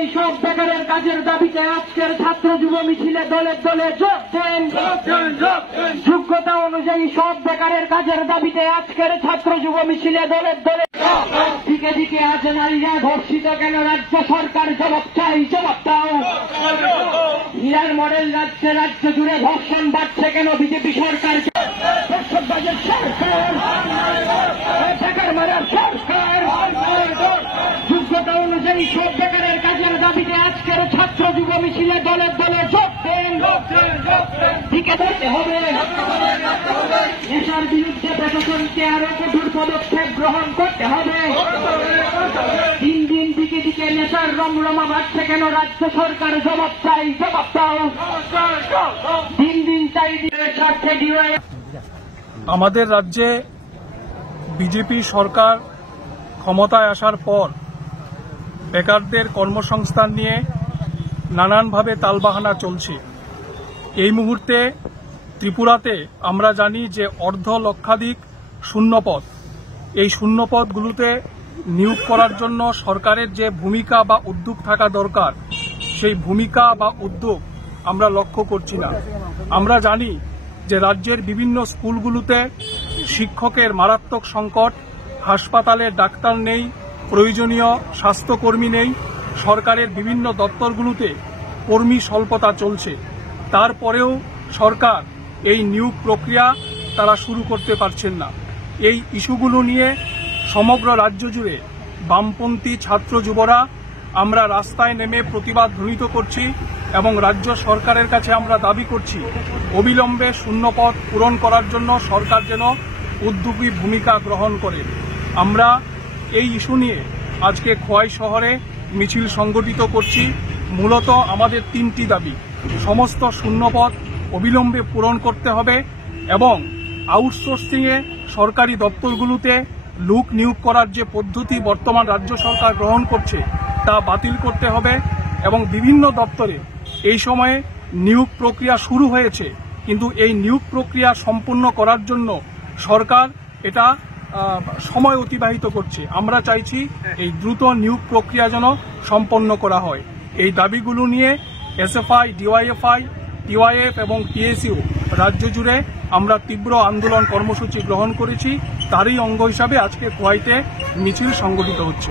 অনুযায়ী সব বেকারের কাজের দাবিতে আজকের ছাত্র যুব মিছিলে দলে দলে যোগ দেন। যোগ্যতা অনুযায়ী সব বেকারের কাজের দাবিতে আজকের ছাত্র যুব মিছিলে দলে দলে দিকে দিকে আজ নারীরা ধর্ষিত কেন? রাজ্য সরকার জবাব চাই, জবাব দাও। হিরার মডেল রাজ্যে রাজ্য জুড়ে ধর্ষণ বাড়ছে কেন? বিজেপি সরকার দর্শকবাজের সরকার, বেকার মারার সরকার। যোগ্যতা অনুযায়ী সব বেকারের কাজের দাবিতে আজকের ছাত্র যুব মিছিলে দলে দলে যোগ দেন। দিকে ধরতে হবে। নেশার বিরুদ্ধে প্রশাসনকে আরো কঠোর পদক্ষেপ গ্রহণ করতে হবে। দিন দিন দিকে দিকে নেশার রমরমা বাড়ছে কেন? রাজ্য সরকার জবাব চাই, জবাব দাও। দিন দিন চাই স্বার্থে ডিওয়াই। আমাদের রাজ্যে বিজেপি সরকার ক্ষমতায় আসার পর বেকারদের কর্মসংস্থান নিয়ে নানানভাবে তালবাহানা চলছে। এই মুহূর্তে ত্রিপুরাতে আমরা জানি যে অর্ধ লক্ষাধিক শূন্যপদ, এই শূন্যপদগুলোতে নিয়োগ করার জন্য সরকারের যে ভূমিকা বা উদ্যোগ থাকা দরকার, সেই ভূমিকা বা উদ্যোগ আমরা লক্ষ্য করছি না। আমরা জানি যে রাজ্যের বিভিন্ন স্কুলগুলোতে শিক্ষকের মারাত্মক সংকট, হাসপাতালে ডাক্তার নেই, প্রয়োজনীয় স্বাস্থ্যকর্মী নেই, সরকারের বিভিন্ন দপ্তরগুলোতে কর্মী স্বল্পতা চলছে। তারপরেও সরকার এই নিয়োগ প্রক্রিয়া তারা শুরু করতে পারছেন না। এই ইস্যুগুলো নিয়ে সমগ্র রাজ্য জুড়ে বামপন্থী ছাত্র যুবরা আমরা রাস্তায় নেমে প্রতিবাদ ধ্বনিত করছি এবং রাজ্য সরকারের কাছে আমরা দাবি করছি অবিলম্বে শূন্যপদ পূরণ করার জন্য সরকার যেন উদ্যোগী ভূমিকা গ্রহণ করে। আমরা এই ইস্যু নিয়ে আজকে খোয়াই শহরে মিছিল সংগঠিত করছি। মূলত আমাদের তিনটি দাবি: সমস্ত শূন্যপদ অবিলম্বে পূরণ করতে হবে এবং আউটসোর্সিংয়ে সরকারি দপ্তরগুলোতে লোক নিয়োগ করার যে পদ্ধতি বর্তমান রাজ্য সরকার গ্রহণ করছে তা বাতিল করতে হবে এবং বিভিন্ন দপ্তরে এই সময়ে নিয়োগ প্রক্রিয়া শুরু হয়েছে, কিন্তু এই নিয়োগ প্রক্রিয়া সম্পূর্ণ করার জন্য সরকার এটা সময় অতিবাহিত করছে। আমরা চাইছি এই দ্রুত নিয়োগ প্রক্রিয়া যেন সম্পন্ন করা হয়। এই দাবিগুলো নিয়ে এসএফআই, ডিওয়াইএফআই, টিওয়াইএফ এবং টিএসইউ রাজ্য জুড়ে আমরা তীব্র আন্দোলন কর্মসূচি গ্রহণ করেছি। তারই অঙ্গ হিসাবে আজকে খোয়াইতে মিছিল সংগঠিত হচ্ছে।